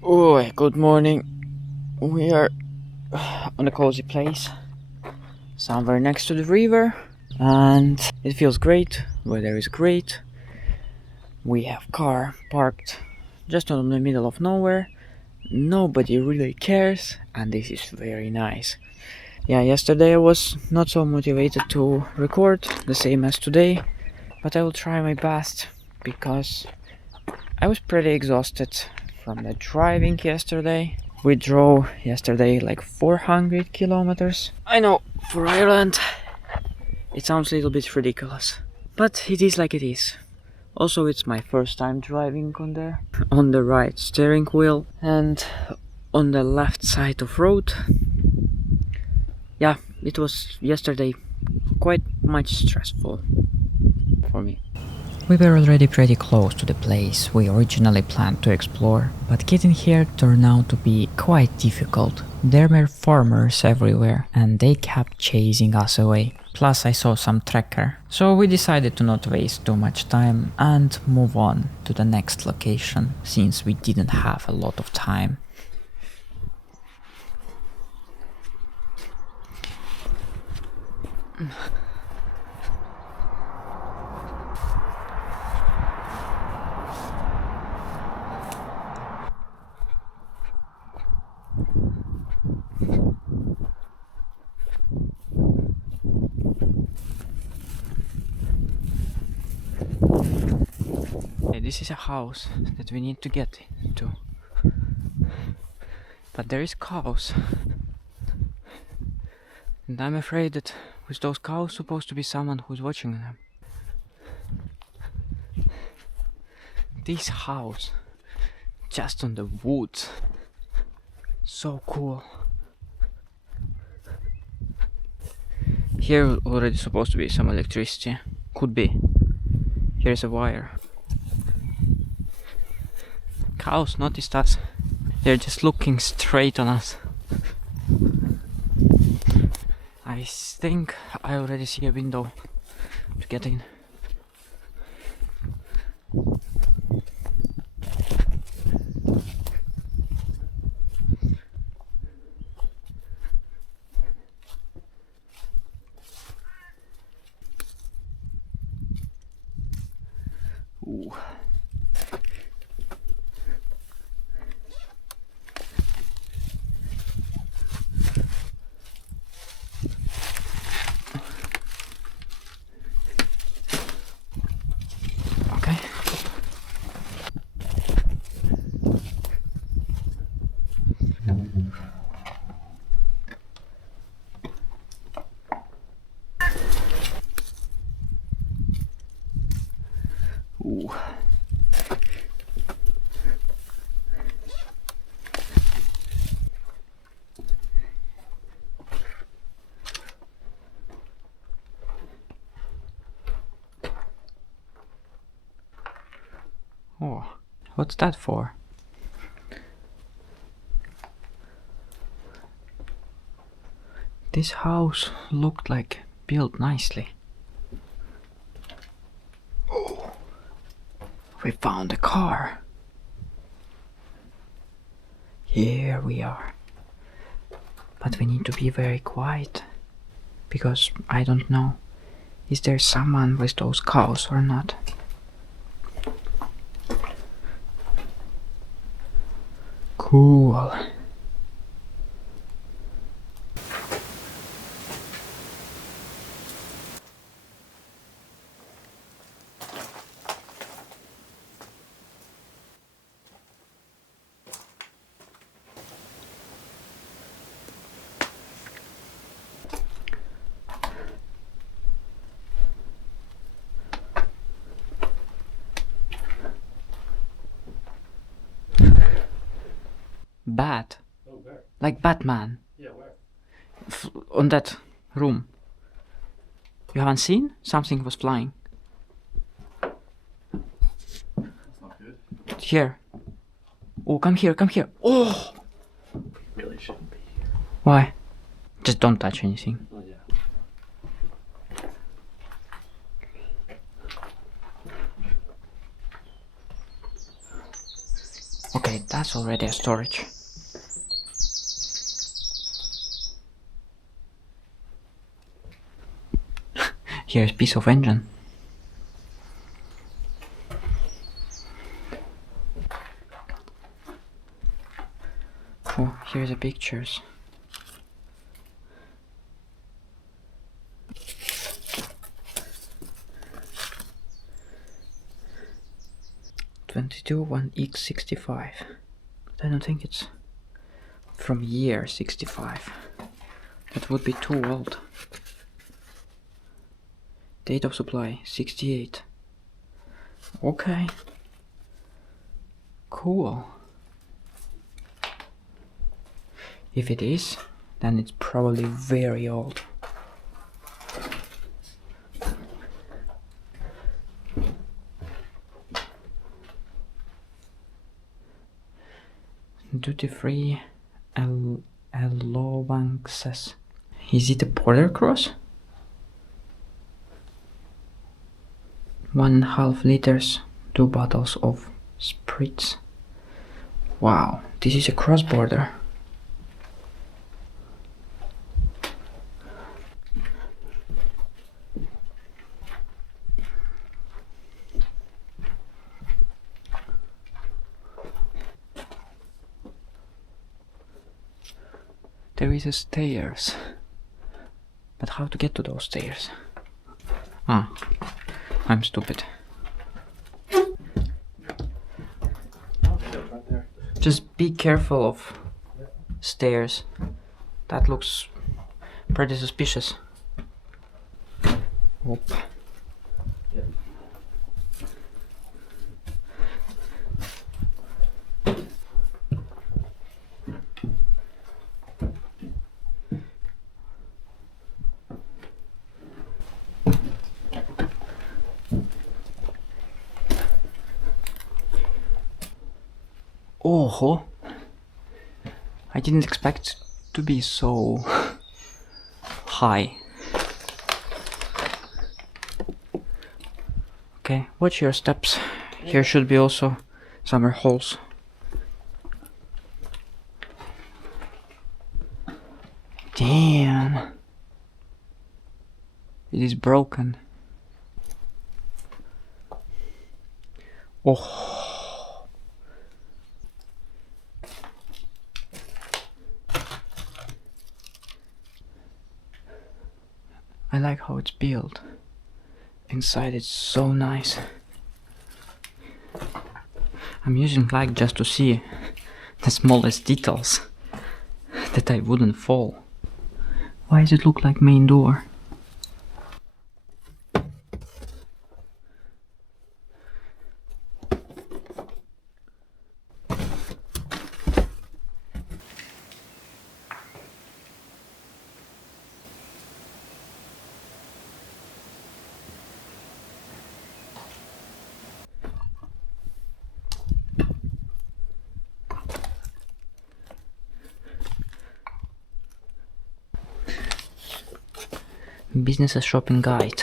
Oh, good morning. We are on a cozy place, somewhere next to the river, and it feels great. Weather is great. We have car parked just on the middle of nowhere. Nobody really cares, and this is very nice. Yeah, yesterday I was not so motivated to record, the same as today, but I will try my best because I was pretty exhausted from the driving yesterday. We drove yesterday like 400 kilometers. I know, for Ireland, it sounds a little bit ridiculous, but it is like it is. Also, it's my first time driving on the right steering wheel and on the left side of road. Yeah, it was yesterday quite much stressful for me. We were already pretty close to the place we originally planned to explore, but getting here turned out to be quite difficult. There were farmers everywhere, and they kept chasing us away. Plus I saw some tracker, so we decided to not waste too much time and move on to the next location, since we didn't have a lot of time. This is a house that we need to get to. But there is cows. And I'm afraid that with those cows supposed to be someone who's watching them. This house, just on the woods. So cool. Here already supposed to be some electricity. Could be. Here's a wire. Cows noticed us. They're just looking straight on us. I think I already see a window to get in. Ooh. Okay. Ooh. Oh, what's that for? This house looked like built nicely. Oh, we found a car. Here we are. But we need to be very quiet, because I don't know, is there someone with those cows or not? Cool. Bat. Oh, where? Like Batman. Yeah, where? On that room. You haven't seen? Something was flying. That's not good. Here. Oh, come here, come here. Oh! Really shouldn't be here. Why? Just don't touch anything. Oh, yeah. Okay, that's already a storage. Here's a piece of engine. Oh, here's the pictures. '22 1X65. But I don't think it's from year 65. That would be too old. Date of supply 68. Okay. Cool. If it is, then it's probably very old. Duty-free allowances. Is it a border cross? 1.5 liters, 2 bottles of spritz. Wow, this is a cross border. There is a stairs. But how to get to those stairs? Ah, I'm stupid. Just be careful of stairs. That looks pretty suspicious. Whoop. Oh, I didn't expect to be so high. Okay, watch your steps. Here should be also summer holes. Damn. It is broken. Oh. I like how it's built. Inside it's so nice. I'm using light just to see the smallest details, that I wouldn't fall. Why does it look like main door? Business shopping guide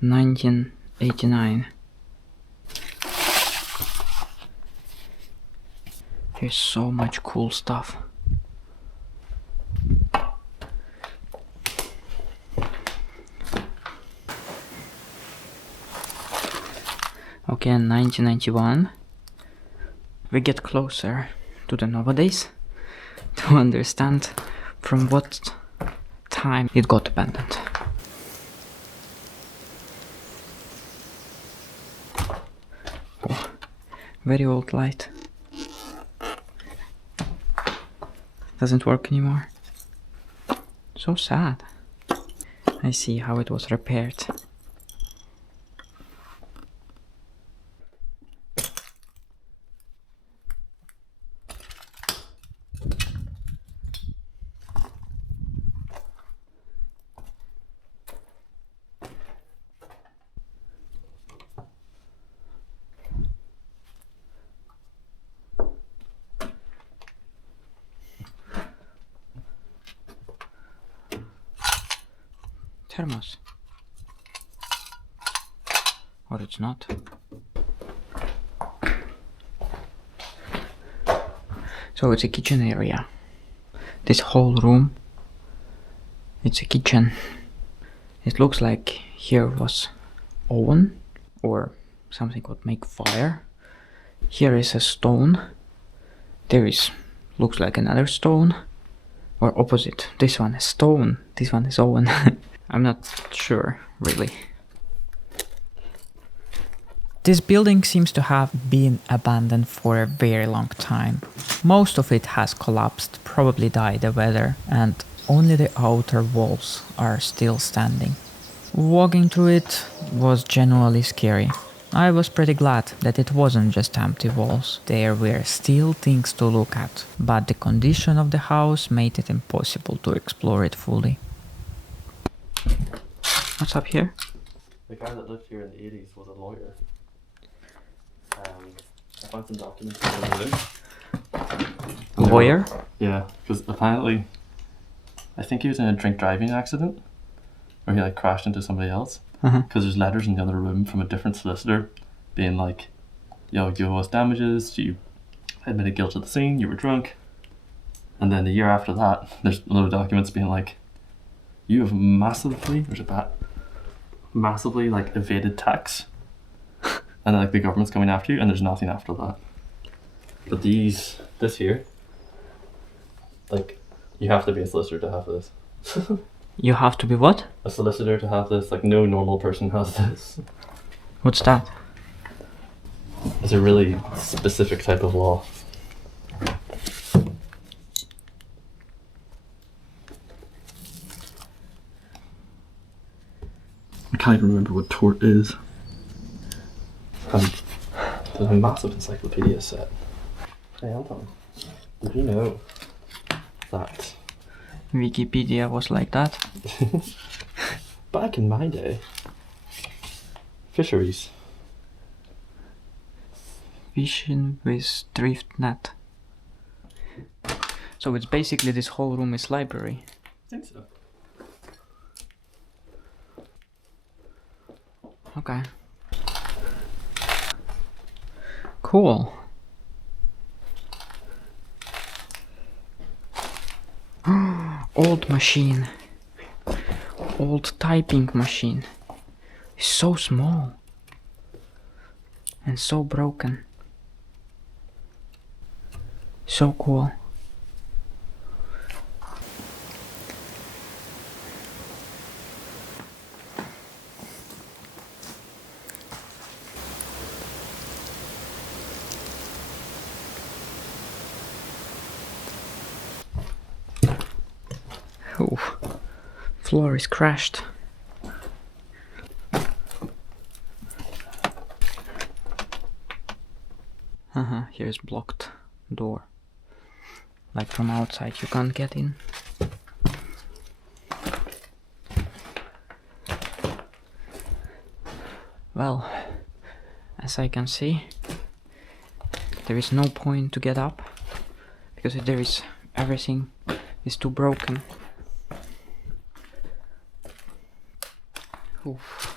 1989. There's so much cool stuff. Okay, in 1991 we get closer to the nowadays to understand from what time it got abandoned. Oh, very old light. Doesn't work anymore. So sad. I see how it was repaired. Thermos. Or it's not. So it's a kitchen area. This whole room, it's a kitchen. It looks like here was oven or something could make fire. Here is a stone. There is, looks like another stone. Or opposite. This one is stone, this one is oven. I'm not sure, really. This building seems to have been abandoned for a very long time. Most of it has collapsed, probably died the weather, and only the outer walls are still standing. Walking through it was genuinely scary. I was pretty glad that it wasn't just empty walls. There were still things to look at, but the condition of the house made it impossible to explore it fully. What's up here? The guy that lived here in the 80s was a lawyer. I found some documents in the room. A lawyer? Yeah, because apparently, I think he was in a drink driving accident, where he like crashed into somebody else. Because there's letters in the other room from a different solicitor, being like, "Yo, you owe us damages. You admitted guilt at the scene. You were drunk." And then the year after that, there's a load of documents being like, "You have massively, there's a bat, massively like evaded tax." And like the government's coming after you, and there's nothing after that. But this here, like, you have to be a solicitor to have this. You have to be what? A solicitor to have this. Like, no normal person has this. What's that? It's a really specific type of law. I can't even remember what tort is. There's a massive encyclopedia set. Hey Anton, did you know that Wikipedia was like that? back in my day, fisheries. Fishing with drift net. So it's basically this whole room is library. I think so. Okay. Cool. Old machine. Old typing machine. It's so small. And so broken. So cool. Oh, floor is crashed. Here's blocked door. Like from outside you can't get in. Well, as I can see, there is no point to get up because everything is too broken. Oof.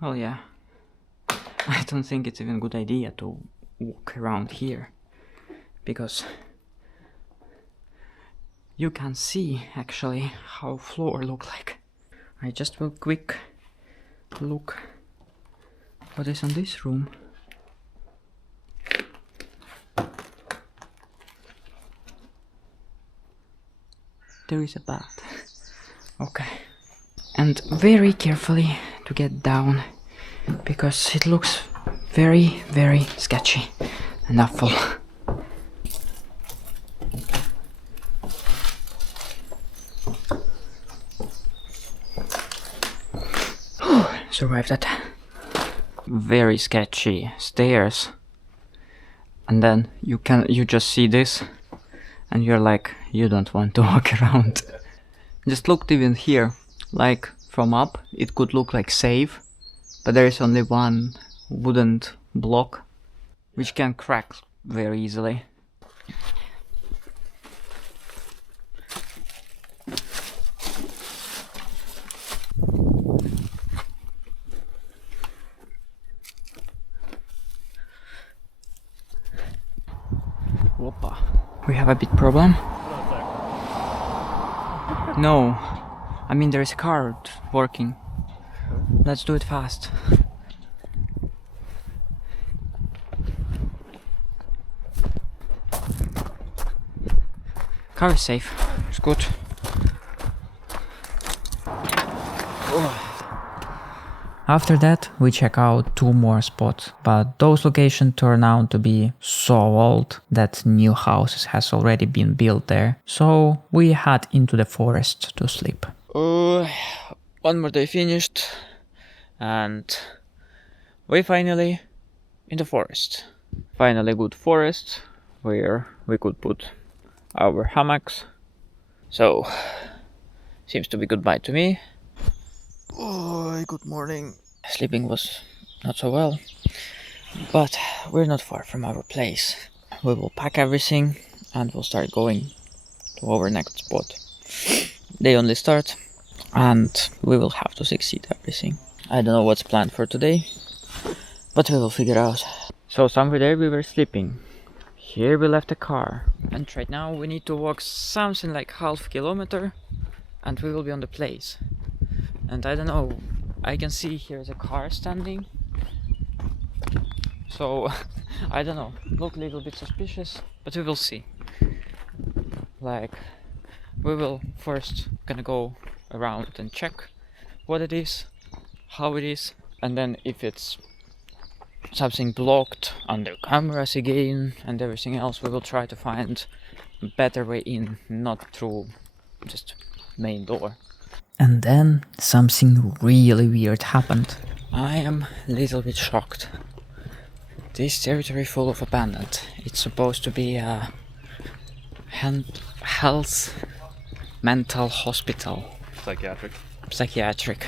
Well, yeah, I don't think it's even a good idea to walk around here, because you can see actually how floor look like. I just will quick look what is in this room. There is a bat. Okay. And very carefully to get down, because it looks very, very sketchy and awful. Survived that. Very sketchy stairs. And then you just see this and you're like, you don't want to walk around. Just looked even here, like from up it could look like safe, but there is only one wooden block. which can crack very easily. Opa. We have a bit problem. No, I mean there is a car working. Let's do it fast. Car is safe. It's good. After that, we check out 2 more spots, but those locations turn out to be so old that new houses has already been built there. So we head into the forest to sleep. One more day finished, and we finally in the forest. Finally good forest where we could put our hammocks. So seems to be goodbye to me. Oh, good morning. Sleeping was not so well, but we're not far from our place. We will pack everything and we'll start going to our next spot. They only start and we will have to succeed everything. I don't know what's planned for today, but we will figure out. So somewhere there we were sleeping. Here we left the car, and right now we need to walk something like half kilometer and we will be on the place. And I don't know, I can see here's a car standing. So, I don't know, look a little bit suspicious, but we will see. Like, we will first gonna go around and check what it is, how it is, and then if it's something blocked under cameras again and everything else, we will try to find a better way in, not through just main door. And then something really weird happened. I am a little bit shocked. This territory full of abandoned. It's supposed to be a health mental hospital. Psychiatric.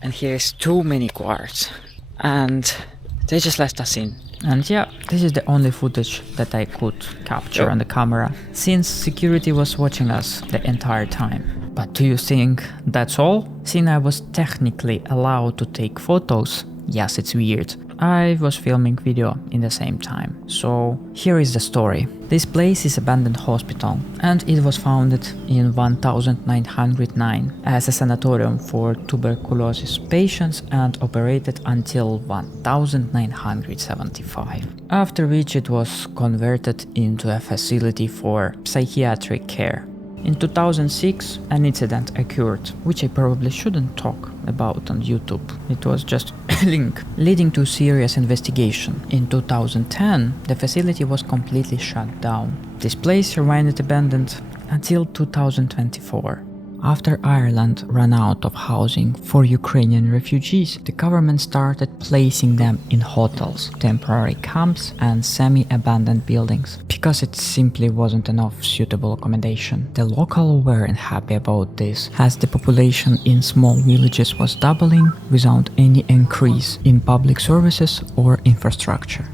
And here's too many guards. And they just let us in. And yeah, this is the only footage that I could capture on the camera, since security was watching us the entire time. But do you think that's all? Since I was technically allowed to take photos, yes, it's weird, I was filming video in the same time. So here is the story. This place is abandoned hospital, and it was founded in 1909 as a sanatorium for tuberculosis patients and operated until 1975. After which it was converted into a facility for psychiatric care. In 2006, an incident occurred, which I probably shouldn't talk about on YouTube. It was just a link, leading to serious investigation. In 2010, the facility was completely shut down. This place remained abandoned until 2024. After Ireland ran out of housing for Ukrainian refugees, the government started placing them in hotels, temporary camps and semi-abandoned buildings, because it simply wasn't enough suitable accommodation. The locals weren't happy about this, as the population in small villages was doubling without any increase in public services or infrastructure.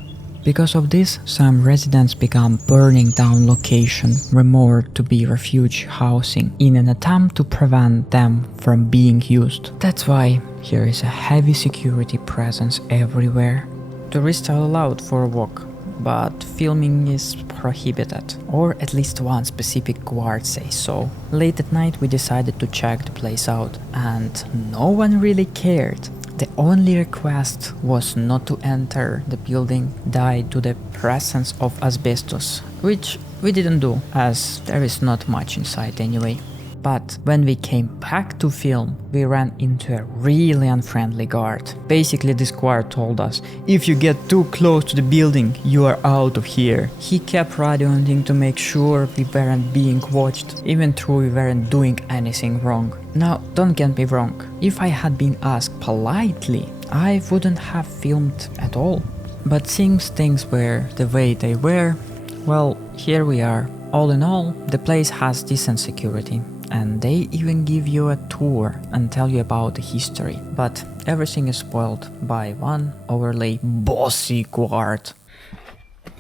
Because of this, some residents began burning down locations rumored to be refuge housing in an attempt to prevent them from being used. That's why here is a heavy security presence everywhere. Tourists are allowed for a walk, but filming is prohibited, or at least one specific guard says so. Late at night we decided to check the place out, and no one really cared. The only request was not to enter the building due to the presence of asbestos, which we didn't do, as there is not much inside anyway. But when we came back to film, we ran into a really unfriendly guard. Basically, this guard told us, if you get too close to the building, you are out of here. He kept radioing to make sure we weren't being watched, even though we weren't doing anything wrong. Now, don't get me wrong, if I had been asked politely, I wouldn't have filmed at all. But since things were the way they were, well, here we are. All in all, the place has decent security, and they even give you a tour and tell you about the history. But everything is spoiled by one overly bossy guard.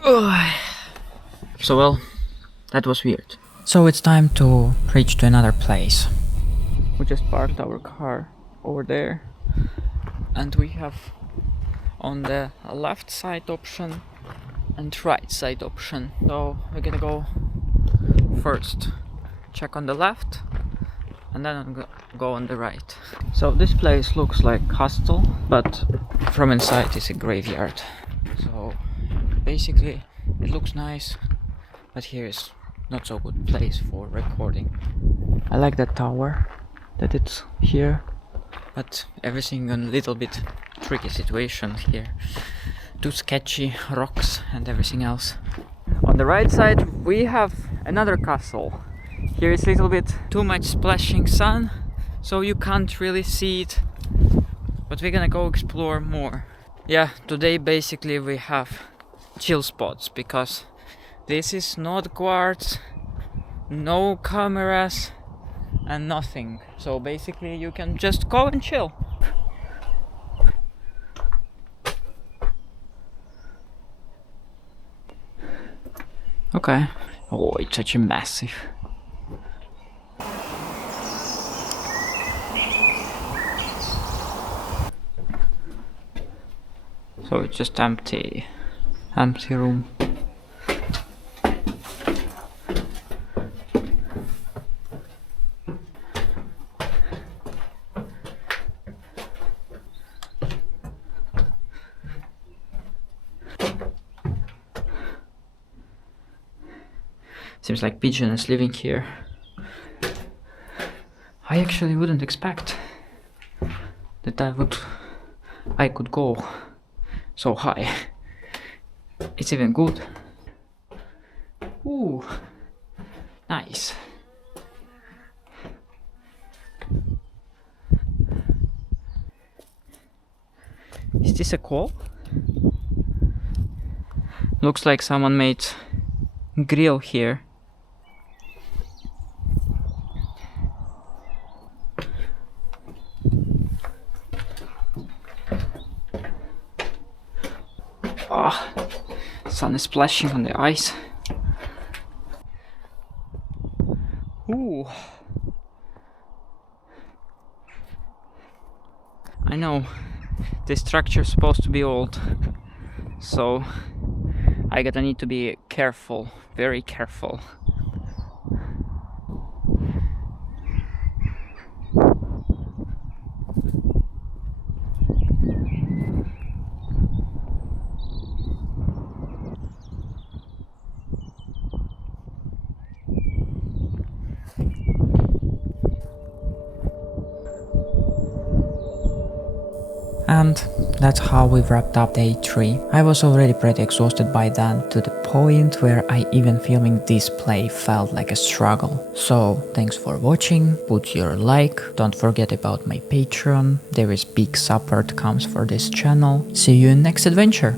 Ugh. So well, that was weird. So it's time to reach to another place. We just parked our car over there, and we have on the left side option and right side option. So we're gonna go first, check on the left, and then I'm go on the right. So this place looks like hostel, but from inside it's a graveyard. So basically it looks nice, but here is not so good place for recording. I like that tower, that it's here, but everything in a little bit tricky situation here. Too sketchy rocks and everything else. On the right side we have another castle. Here is a little bit too much splashing sun, so you can't really see it, but we're gonna go explore more. Yeah, today basically we have chill spots, because this is not guards, no cameras and nothing. So basically you can just go and chill. Okay. Oh, it's such a massive. So it's just empty room. Seems like Pigeon is living here. I actually wouldn't expect that I could go so high. It's even good. Ooh, nice. Is this a call? Looks like someone made grill here. Ah, sun is splashing on the ice. Ooh. I know this structure is supposed to be old, so I gotta need to be careful, very careful. And that's how we wrapped up day 3. I was already pretty exhausted by then, to the point where I even filming this play felt like a struggle. So thanks for watching, put your like, don't forget about my Patreon, there is big support comes for this channel. See you in next adventure!